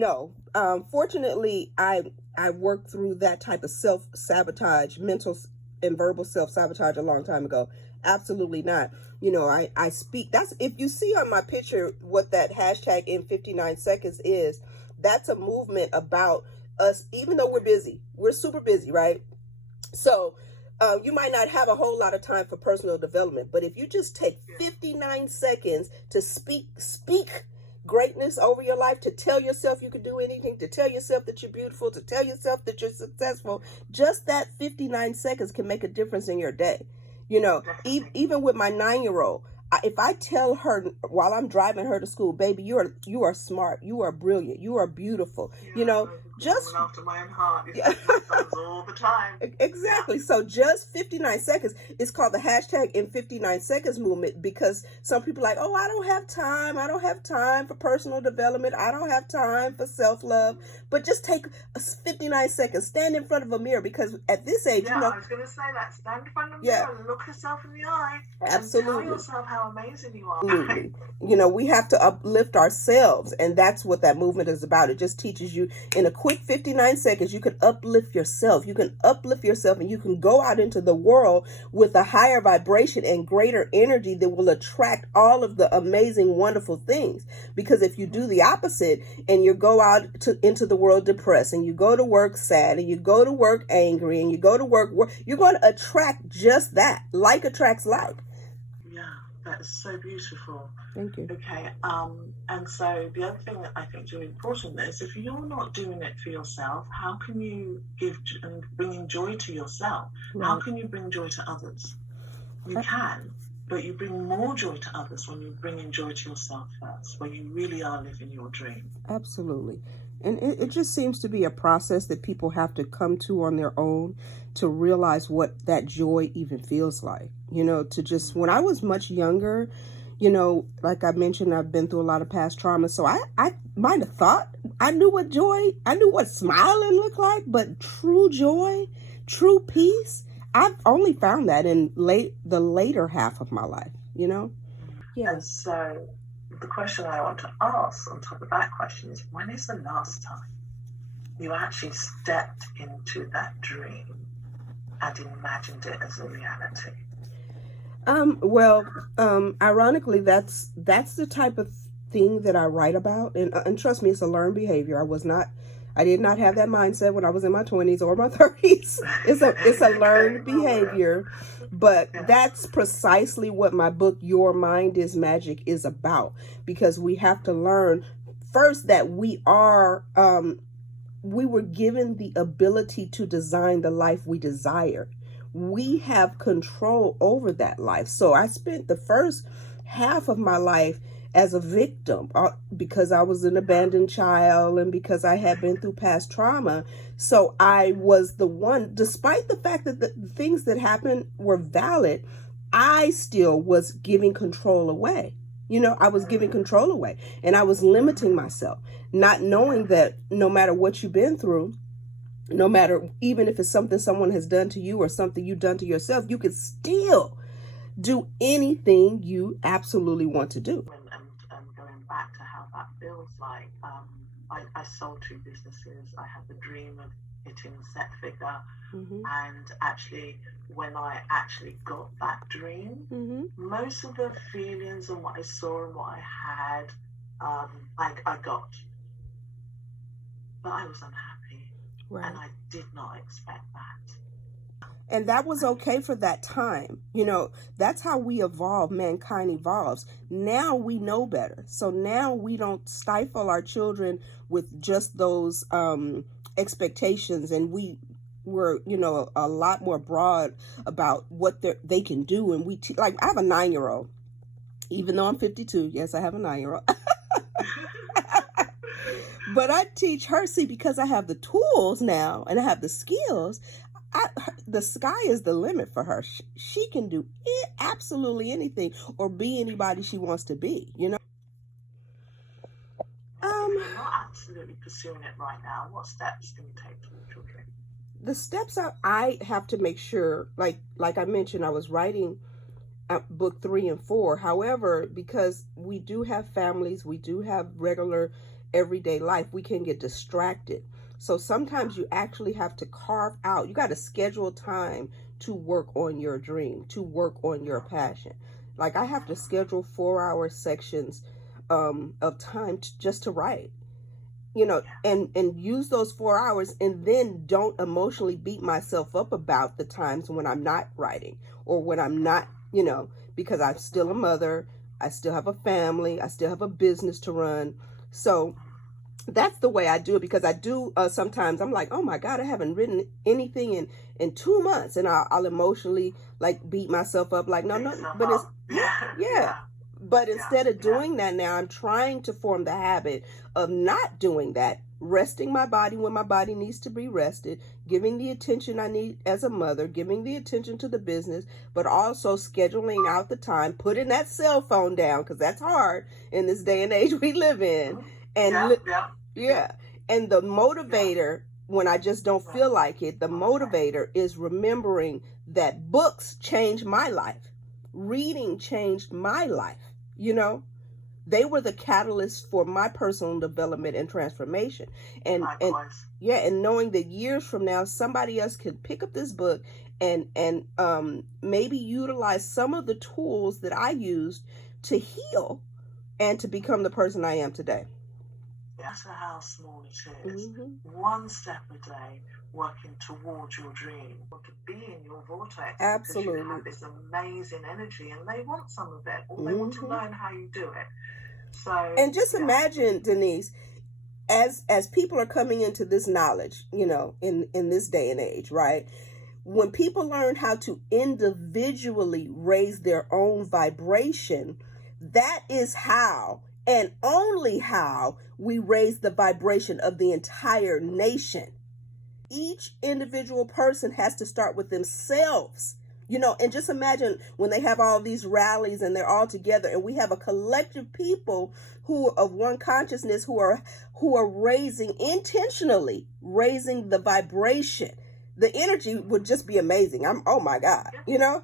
No. Fortunately, I worked through that type of self-sabotage, mental and verbal self-sabotage a long time ago. Absolutely not. I speak. That's, if you see on my picture what that hashtag in 59 seconds is, that's a movement about us, even though we're busy. We're super busy, right? So you might not have a whole lot of time for personal development, but if you just take 59 seconds to speak greatness over your life, to tell yourself you can do anything, to tell yourself that you're beautiful, to tell yourself that you're successful, just that 59 seconds can make a difference in your day. Even with my 9-year-old, if I tell her while I'm driving her to school, baby, you are smart, you are brilliant, you are beautiful, just after my own heart. All the time. Exactly. Yeah. So just 59 seconds. It's called the hashtag in 59 seconds movement, because some people are like, oh, I don't have time. I don't have time for personal development. I don't have time for self-love. But just take 59 seconds. Stand in front of a mirror, because at this age, I was going to say that. Stand in front of a mirror and look yourself in the eye. Absolutely. And tell yourself how amazing you are. Absolutely. We have to uplift ourselves, and that's what that movement is about. It just teaches you in a quick 59 seconds, you can uplift yourself. You can uplift yourself, and you can go out into the world with a higher vibration and greater energy that will attract all of the amazing, wonderful things. Because if you do the opposite and you go out into the world depressed, and you go to work sad, and you go to work angry, and you go to work, you're going to attract just that. Like attracts like. That is so beautiful. Thank you. Okay, and so the other thing that I think is really important is, if you're not doing it for yourself, how can you give and bring joy to yourself? Right. How can you bring joy to others? You can, but you bring more joy to others when you bring in joy to yourself first, when you really are living your dream. Absolutely. And it just seems to be a process that people have to come to on their own to realize what that joy even feels like. To just, when I was much younger, like I mentioned, I've been through a lot of past trauma. So I might have thought I knew what smiling looked like, but true joy, true peace, I've only found that in the later half of my life, Yeah. And so the question I want to ask on top of that question is, when is the last time you actually stepped into that dream and imagined it as a reality? Ironically, that's the type of thing that I write about, and trust me, it's a learned behavior. I did not have that mindset when I was in my 20s or my 30s. It's a learned behavior, but that's precisely what my book, Your Mind is Magic, is about, because we have to learn first that we were given the ability to design the life we desire. We have control over that life. So I spent the first half of my life as a victim because I was an abandoned child and because I had been through past trauma. So I was the one, despite the fact that the things that happened were valid, I still was giving control away. I was giving control away, and I was limiting myself, not knowing that no matter what you've been through, no matter, even if it's something someone has done to you or something you've done to yourself, you can still do anything you absolutely want to do. And going back to how that feels like, I sold 2 businesses. I had the dream of hitting set figure. Mm-hmm. And actually, when I actually got that dream, mm-hmm. most of the feelings and what I saw and what I had, I got. But I was unhappy. Right. And I did not expect that. And that was okay for that time. That's how we evolve. Mankind evolves. Now we know better. So now we don't stifle our children with just those expectations. And we're, a lot more broad about what they can do. And like, I have a 9-year-old, even though I'm 52. Yes, I have a 9-year-old. But I teach her, because I have the tools now and I have the skills, the sky is the limit for her. She can do absolutely anything or be anybody she wants to be, You're not absolutely pursuing it right now. What steps can you take towards your dream? The steps I have to make sure, like I mentioned, I was writing book 3 and 4. However, because we do have families, we do have regular everyday life, we can get distracted. So sometimes you actually have to carve out, you got to schedule time to work on your dream, to work on your passion. Like I have to schedule 4-hour sections of time just to write, and use those 4 hours, and then don't emotionally beat myself up about the times when I'm not writing or when I'm not, because I'm still a mother, I still have a family, I still have a business to run. So that's the way I do it, because I do sometimes I'm like, oh my God, I haven't written anything in 2 months, and I'll emotionally like beat myself up like, no, but it's yeah. But instead of doing that now, I'm trying to form the habit of not doing that, resting my body when my body needs to be rested, giving the attention I need as a mother, giving the attention to the business, but also scheduling out the time, putting that cell phone down, because that's hard in this day and age we live in. And and the motivator, when I just don't feel like it, the motivator is remembering that books changed my life. Reading changed my life. They were the catalyst for my personal development and transformation. And knowing that years from now, somebody else could pick up this book and maybe utilize some of the tools that I used to heal and to become the person I am today. No matter how small it is, one step a day, working towards your dream, or to be in your vortex. Absolutely. Because you have this amazing energy, and they want some of it, or they want to learn how you do it. So, and just imagine, Denise, as people are coming into this knowledge, in this day and age, right? When people learn how to individually raise their own vibration, that is how, and only how, we raise the vibration of the entire nation. Each individual person has to start with themselves, and just imagine when they have all these rallies and they're all together, and we have a collective people who are of one consciousness, who are intentionally raising the vibration. The energy would just be amazing. Oh my God, Yeah.